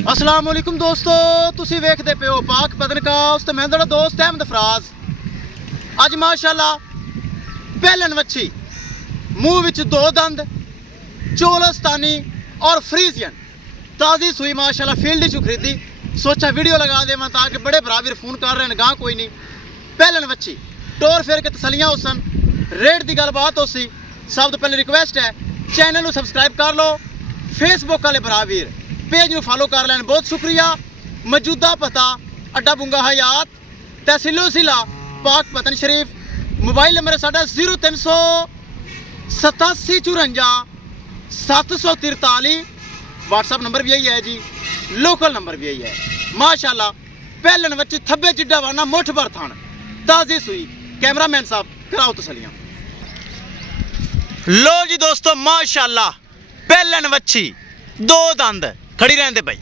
अस्सलाम वालेकुम दोस्तों, तुसी वेखदे पे हो पाक पतनकाउस ते मैं तुहाडा दोस्त अहमद फराज। अज माशाअल्लाह पहलन वच्छी मूँह विच दो दंद चोलस्तानी और फ्रीजियन ताज़ी सूई माशाअल्लाह फील्ड चू खरीदी। सोचा वीडियो लगा देवां ताकि बड़े भरा भी फोन कर रहे हैं, गां कोई नहीं। पहलन वच्छी टोर फेर के तसलियां होसन, रेट की गलबात हो सी। सब तो पहले रिक्वेस्ट है चैनल को सबसक्राइब कर लो, फेसबुक वाले भरा वीर पेज में फॉलो कर लैन, बहुत शुक्रिया। मौजूदा पता अड्डा बुंगा हयात तहसीलो जिला पाक पतन शरीफ। मोबाइल नंबर है साढ़ा 0387 व्हाट्सअप नंबर भी यही है जी, लोकल नंबर भी यही है। माशाल्लाह पहलन बच्चे थब्बे चिड्डा वाना मुठ भर थान ताज़ी सुई। कैमरामैन साहब कराओ तसलियां। लो जी दोस्तों, माशाल्लाह पहलन वच्छी दो दंद खड़ी रहते भाई।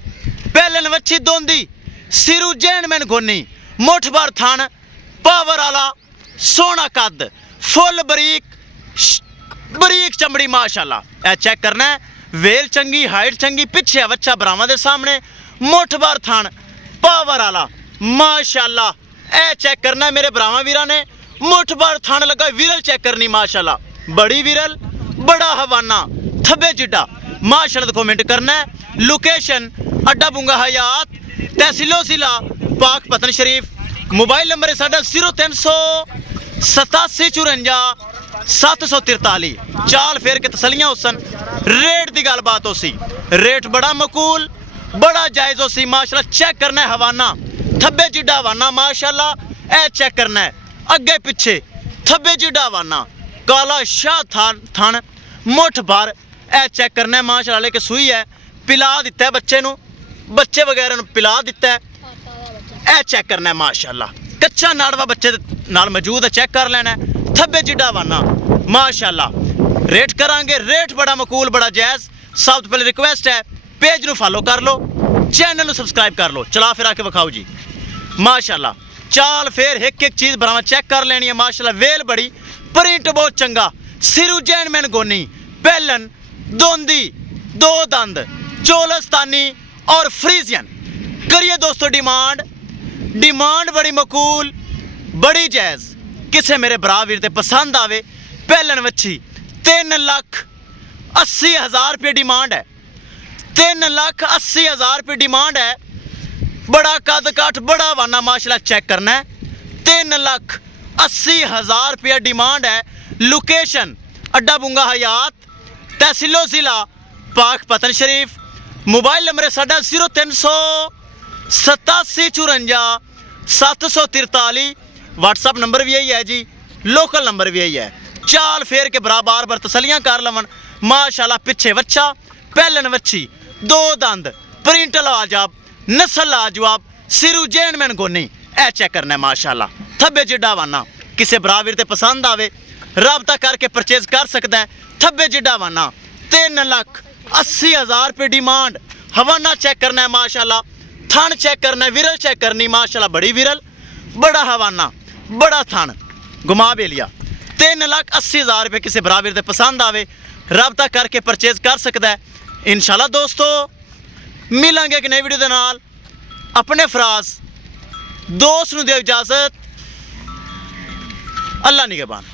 पहलन वच्छी दोंदी सिरू जैनमैन गोनी मुठ भर थान पावर आला सोना कद फुल बरीक बरीक चमड़ी माशाल्लाह। ए चेक करना है, वेल चंगी हाइट चंगी, पिछे बच्चा बरावां दे सामने मुठ भर थान पावर आला माशाल्लाह। ए चेक करना है मेरे बरावां वीरां ने, मुठ भर थान लगा। विरल चेक करनी माशाल्लाह, बड़ी विरल बड़ा हवाना थब्बे जिड्डा माशाल्लाह। कमेंट करना है। लोकेशन अड्डा बुंगा हयात तहसीलो जिला पाक पतन शरीफ। मोबाइल नंबर है साढ़ा 0387 चाल फेर के तसलियां होसन। रेट की गलबात हो सी, रेट बड़ा मकूल बड़ा जायज़ हो सी माशाल्लाह। चेक करना है हवाना थब्बे जिड्डा हवाना माशाल्लाह। ए चेक करना है अगे पिछे थब्बे जिड्डा हवाना काला शाह थान मुठ भर। ए चेक करना है माशाल्लाह। लेके सूई है, पिला दिता है बच्चे नू, बच्चे वगैरह नू पिला दिता है। ए चेक करना है माशाल्लाह, कच्चा नाड़वा बच्चे नाल मौजूद है, चेक कर लेना है। थब्बे जिड्डा वाना माशाल्लाह। रेट करांगे, रेट बड़ा मकूल बड़ा जायज़। सब तो पहले रिक्वेस्ट है पेज नू फॉलो कर लो, चैनल नू सबसक्राइब कर लो। चला फिर आके विखाओ जी माशाल्लाह। चाल फेर एक एक चीज़ बराबर चेक कर लेनी है माशाल्लाह। वेल बड़ी, प्रिंट बहुत चंगा, सिरू जैनमैन गोनी, पहलन दोंदी दो दंद चोलस्तानी और फ्रीजियन। करिए दोस्तों डिमांड बड़ी मकूल बड़ी जायज़। किसे मेरे भरा वीर ते पसंद आवे पहलन वच्छी 3,80,000 रुपये डिमांड है। 3,80,000 रुपये डिमांड है। बड़ा कद काठ बड़ा वाना माशाल्लाह। चेक करना है 3,80,000 रुपया डिमांड है। लोकेशन अड्डा बुंगा हयात तहसीलो जिला पाक पतन शरीफ। मोबाइल नंबर है साढ़ा 0387 व्हाट्सअप नंबर भी यही है जी, लोकल नंबर भी यही है। चाल फेर के बराबर बार तसलियां कर लवन माशाल्लाह। पिछे बच्चा पहलन वच्छी दो दंद प्रिंट लाजवाब नस्ल लाजवाब, सिरू जैनमैन गोनी। ए चेक करना है माशाल्लाह। थब्बे जिड्डा वाना किसे बराबर ते पसंद आवे रबता करके परचेज कर सकता है। थब्बे जिड्डा वाना 3,80,000 रुपये डिमांड। हवाना चेक करना है माशाल्लाह, थान चेक करना है, विरल चेक करनी माशाल्लाह। बड़ी विरल बड़ा हवाना बड़ा थान घुमा बेलिया। 3,80,000 रुपये किसी बराबर से पसंद आवे रबता करके परचेज कर सकता है इंशाल्लाह। दोस्तों मिलेंगे एक नई वीडियो के नाल। अपने फराज दोस्त नूं दे इजाजत। अल्लाह निगहबान।